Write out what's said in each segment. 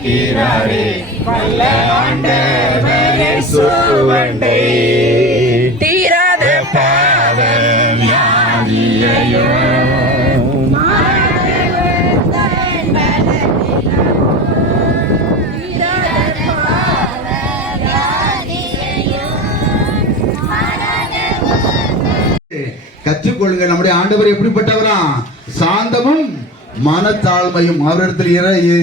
அழைக்கிறாரே வல்ல ஆண்டவரே சுவண்டை. தீராத பாவ வியாதியையோ கற்றுக்கொள்ளுங்க நம்முடைய ஆண்டவர் எப்படிப்பட்டவரா? சாந்தமும் மனத்தாழ்மையும் அவரிடத்தில்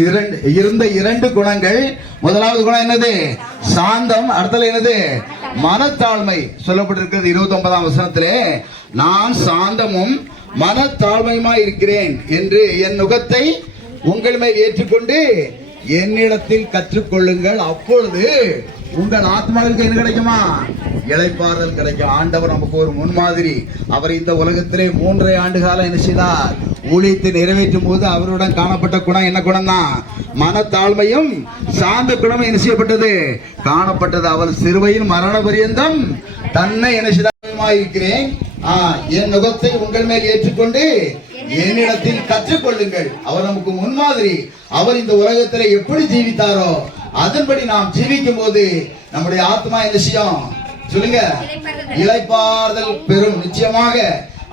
இரண்டு இருந்த இரண்டு குணங்கள். முதலாவது குணம் என்னது? சாந்தம். அடுத்தது என்னது? மனத்தாழ்மை. சொல்லப்பட்டிருக்கிறது இருபத்தி ஒன்பதாம் வசனத்திலே. நான் சாந்தமும் மனத்தாழ்மையுமாய் இருக்கிறேன் என்று என் நுகத்தை உங்கள் மேல் ஏற்றுக்கொண்டு என்னிடத்தில் கற்றுக்கொள்ளுங்கள். அப்பொழுது உங்கள் ஆத்மாவுக்கு என்ன கிடைக்குமா? இளைப்பாறுதல் கிடைக்கும். ஆண்டவர் நமக்கு ஒரு முன்மாதிரி. அவர் இந்த உலகத்திலே மூன்றரை ஆண்டு காலம் என்ன செய்தார்? ஊழியத்தை நிறைவேற்றும் போது அவருடன் காணப்பட்ட குணம் என்ன குணம் தான் மனத்தாழ்மையும் சாந்த குணமும் என்ன செய்யப்பட்டது? காணப்பட்டது. அவர் சிறுவையின் மரண பரியந்தம் தன்னை என்ன இருக்கிறேன் என் நுகத்தை உங்கள் மேல் ஏற்றுக்கொண்டு என்னிடத்தில் கற்றுக்கொள்ளுங்கள். அவர் நமக்கு முன்மாதிரி. அவர் இந்த உலகத்தில் எப்படி ஜீவித்தாரோ அதன்படி நாம் ஜீவிக்கும் போது நம்முடைய ஆத்மா என்ன செய்யும்? சொல்லுங்க. இளைப்பாறுதல் பெறும். நிச்சயமாக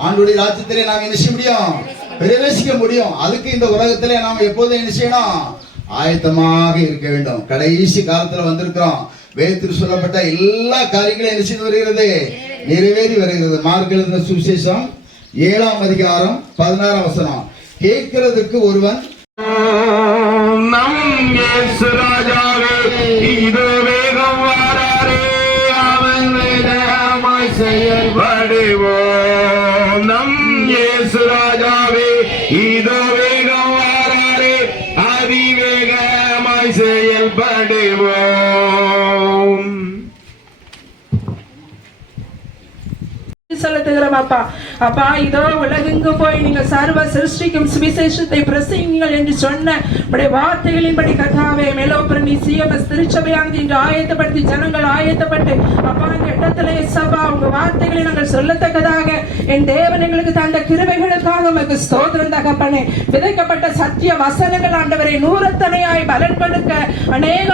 ஆண்டுடைய ராஜ்யத்திலே நாம் என்ன செய்ய முடியும்? பிரவேசிக்க முடியும். அதுக்கு இந்த உலகத்திலே நாம் எப்போதும் என்ன செய்யணும்? ஆயத்தமாக இருக்க வேண்டும். கடைசி காலத்துல வந்திருக்கிறோம். வேதத்தில் சொல்லப்பட்ட எல்லா காரியங்களும் என்ன செய்து வருகிறது? நிறைவேறி வருகிறது. மார்க் எழுதின சுவிசேஷம் ஏழாம் அதிகாரம் பதினாறாம் வசனம். கேட்கிறதுக்கு ஒருவன் நம் செயல்படுவோம். நம் ஏசு ராஜா செயல்படுவோம் செலுத்துகிறோம் அப்பா அப்பா இதோ உலகெங்கும் போய் நீங்கள் சர்வ சிருஷ்டிக்கும் சுவிசேஷத்தை பிரசிங்கள் என்று சொன்ன உடைய வார்த்தைகளின்படி கதாவே மெலோபிரணி சிஎம்எஸ் திருச்சபையானது இன்று ஆயத்தப்படுத்தி ஜனங்கள் ஆயத்தப்பட்டு அப்பா இந்த இடத்துல சபா உங்க வார்த்தைகளை நாங்கள் சொல்லத்தக்கதாக என் தேவன் எங்களுக்கு தந்த கிருபைகளுக்காக உமக்கு ஸ்தோத்திரம் தகப்பனே. விதைக்கப்பட்ட சத்திய வசனங்கள் ஆண்டவரை நூறத்தனையாய் பலன் கொடுக்க அநேக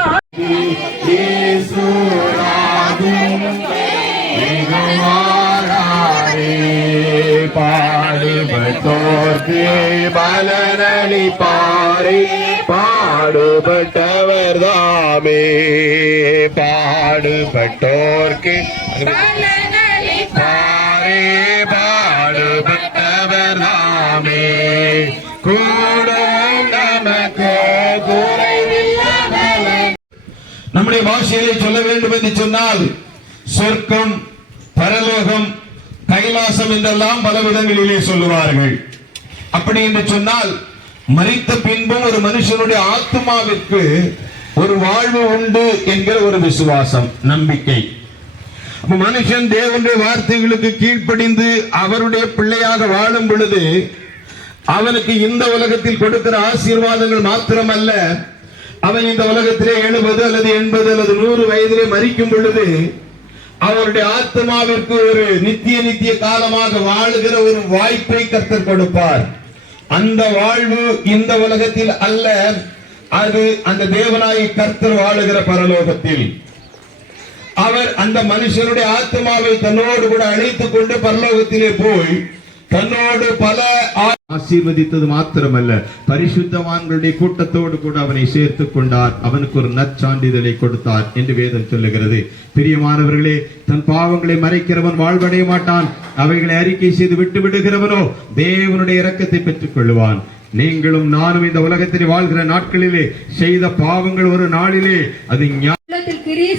பாடுபட்டோர்க்கு பலனளி பாரே பாடுபட்டவர் தாமே பாடுபட்டோர்க்கு பாரே பாடுபட்டவர் தாமே கூட நமக்கு நம்முடைய பாஷையிலே சொல்ல வேண்டும் என்று சொன்னால் சொர்க்கம் பரலோகம் கைலாசம் என்றெல்லாம் பல விதங்களிலே சொல்லுவார்கள். அப்படி என்று சொன்னால் மறித்த பின்பும் ஒரு மனுஷனுடைய ஆத்மாவிற்கு ஒரு வாழ்வு உண்டு என்கிற ஒரு விசுவாசம் நம்பிக்கை. மனுஷன் தேவனுடைய வார்த்தைகளுக்கு கீழ்ப்படிந்து அவருடைய பிள்ளையாக வாழும் பொழுது அவனுக்கு இந்த உலகத்தில் கொடுக்கிற ஆசீர்வாதங்கள் மாத்திரமல்ல. அவன் இந்த உலகத்திலே எழுபது அல்லது எண்பது அல்லது நூறு வயதிலே மறிக்கும் பொழுது அவருடைய ஆத்மாவிற்கு ஒரு நித்திய நித்திய காலமாக வாழுகிற ஒரு வாய்ப்பை கத்தர் கொடுப்பார். அந்த வாழ்வு இந்த உலகத்தில் அல்ல. அது அந்த தேவனாய் கர்த்தர் வாழுகிற பரலோகத்தில். அவர் அந்த மனுஷனுடைய ஆத்மாவை தன்னோடு கூட அழைத்துக் கொண்டு பரலோகத்திலே போய் தன்னோடு பல ஆசீர்வதித்தது மாத்திரமல்ல. பரிசுத்தவான்களுடைய கூட்டத்தோடு கூட அவனை சேர்த்துக் கொண்டார். அவனுக்கு ஒரு நற்சான்றிதழை கொடுத்தார் என்று வேதம் சொல்லுகிறது. பிரியமானவர்களே தன் பாவங்களை மறைக்கிறவன் வாழ்வடைய மாட்டான். அவைகளை அறிக்கை செய்து விட்டு விடுகிறவனோ தேவனுடைய இரக்கத்தை பெற்றுக் கொள்வான் நீங்களும் நானும் இந்த உலகத்தில் வாழ்கிற நாட்களிலே செய்த பாவங்கள் ஒரு நாளிலே அது கிரியை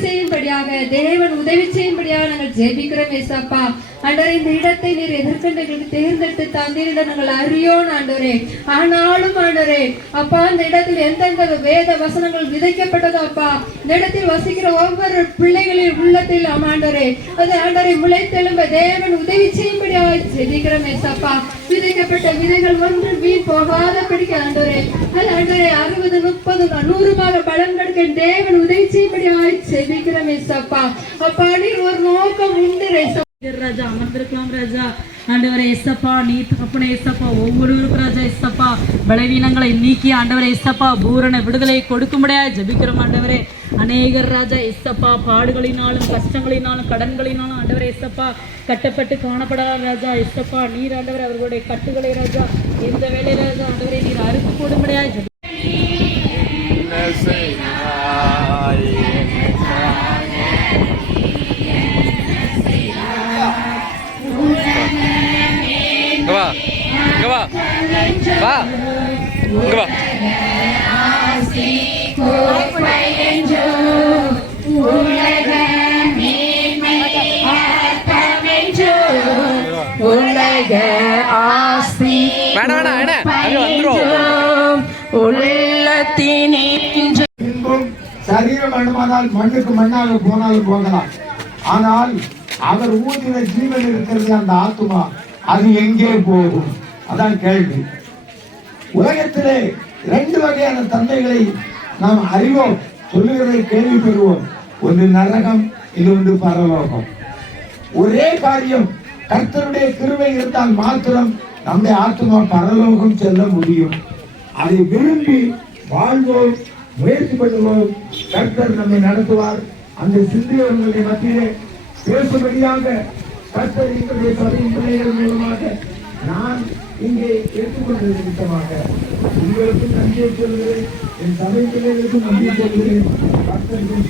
செய்யும்படியாக தேவன் உதவி செய்யும்படியாக நாங்கள் ஜெபிக்கிறோம் ஏசாப்பா. ஆண்டவரே இந்த இடத்தை நீர் எதிர்கொண்டு எங்களுக்கு தேர்ந்தெடுத்து தந்தீர் நாங்கள் அறியோம் ஆண்டவரே. ஆனாலும் ஆண்டவரே அப்பா இந்த இடத்தில் எந்தெந்த வேத வசனங்கள் விதைக்கப்பட்டதோ அப்பா இந்த இடத்தில் வசிக்கிற ஒவ்வொரு பிள்ளைகளின் உள்ளத்தில் ஆண்டவரே. அது ஆண்டவரை முளைத்தெழும்ப தேவன் உதவி செய்யும்படியாக ஜெபிக்கிறோம் ஏசாப்பா. விதைக்கப்பட்ட விதைகள் ஒன்று வீண் போகாத பிடிக்க ஆண்டவரே. அது ஆண்டவரே அறுபது முப்பது நூறுமாக பலன் கொடுக்க தேவன் உதவி செய்யும்படியாக ஜெபிக்கிறோம் ஏசப்பா அப்பாடி ஒரு நோக்கம் உண்டு ஏசப்பா. ராஜா அமர்ந்திருக்கலாம் ராஜா. ஆண்டவரே எஸ்ஸப்பா நீ தகப்பனே எஸ்ஸப்பா ஒவ்வொருவருக்கும் ராஜா எஸ்ஸப்பா பலவீனங்களை நீக்கி ஆண்டவரே எஸ்ஸப்பா பூரண விடுதலை கொடுக்கும்படியா ஜபிக்கிறோம் ஆண்டவரே. அநேகர் ராஜா எஸ்ஸப்பா பாடுகளினாலும் கஷ்டங்களினாலும் கடன்களினாலும் ஆண்டவரே எஸ்ஸப்பா கட்டப்பட்டு காணப்படாத ராஜா. எஸ்ஸப்பா நீர் ஆண்டவர் அவர்களுடைய கட்டுகளை ராஜா. எந்த வேலை ராஜா ஆண்டவரே நீர் அறுத்து போடும்படியா ஜெபி வா. இங்க வா. உலக ஆஸ்தி வேணாம் வேணாம் என்ன அங்க வந்துரும் உள்ளத்தினின்று பின்பும் சரீரம் வேண்டுமானால் மண்ணுக்கு மண்ணாக போனாலும் போகலாம். ஆனால் அவர் ஊதின ஜீவன் இருக்கிறது அந்த ஆத்துமா அது எங்கே போகும்? அதான் கேள்வி. உலகத்திலே ரெண்டு வகையான தன்மைகளை நாம் அறிவோம் சொல்லுகிறதை கேள்விப்படுவோம். ஒன்று நரகம் இன்னொன்று பரலோகம். ஒரே காரியம் கர்த்தருடைய கிருவை இருந்தால் மாத்திரம் நம்முடைய ஆத்மா பரலோகம் செல்ல முடியும். அதை விரும்பி வாழ்வோம் முயற்சி பண்ணுவோம். கர்த்தர் நம்மை நடத்துவார். அந்த சிந்தியவர்களுடைய மத்தியிலே பேசும்படியாக கர்த்தர் எங்களுடைய சபையின் பிள்ளைகள் மூலமாக நான் இங்கே ஏற்றுக்கொண்டது நிமித்தமாக உங்களுக்கும் நன்றியை சொல்கிறேன். என் சபை பிள்ளைகளுக்கும் நன்றி சொல்கிறேன். கர்த்தருக்கும்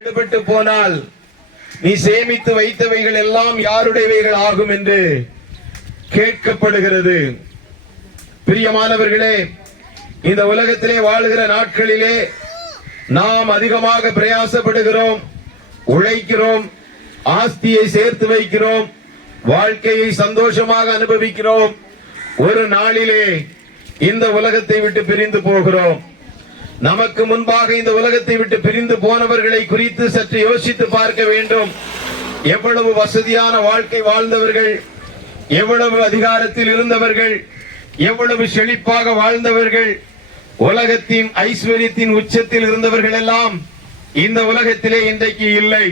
ஈடுபட்டு போனால் நீ சேமித்து வைத்தவைகள் எல்லாம் யாருடையவைகள் ஆகும் என்று கேட்கப்படுகிறது. பிரியமானவர்களே இந்த உலகத்திலே வாழ்கிற நாட்களிலே நாம் அதிகமாக பிரயாசப்படுகிறோம் உழைக்கிறோம் ஆஸ்தியை சேர்த்து வைக்கிறோம் வாழ்க்கையை சந்தோஷமாக அனுபவிக்கிறோம். ஒரு நாளிலே இந்த உலகத்தை விட்டு பிரிந்து போகிறோம். நமக்கு முன்பாக இந்த உலகத்தை விட்டு பிரிந்து போனவர்களை குறித்து சற்று யோசித்து பார்க்க வேண்டும். எவ்வளவு வசதியான வாழ்க்கை வாழ்ந்தவர்கள் எவ்வளவு அதிகாரத்தில் இருந்தவர்கள் எவ்வளவு செழிப்பாக வாழ்ந்தவர்கள் உலகத்தின் ஐஸ்வர்யத்தின் உச்சத்தில் இருந்தவர்கள் எல்லாம் இந்த உலகத்திலே இன்றைக்கு இல்லை.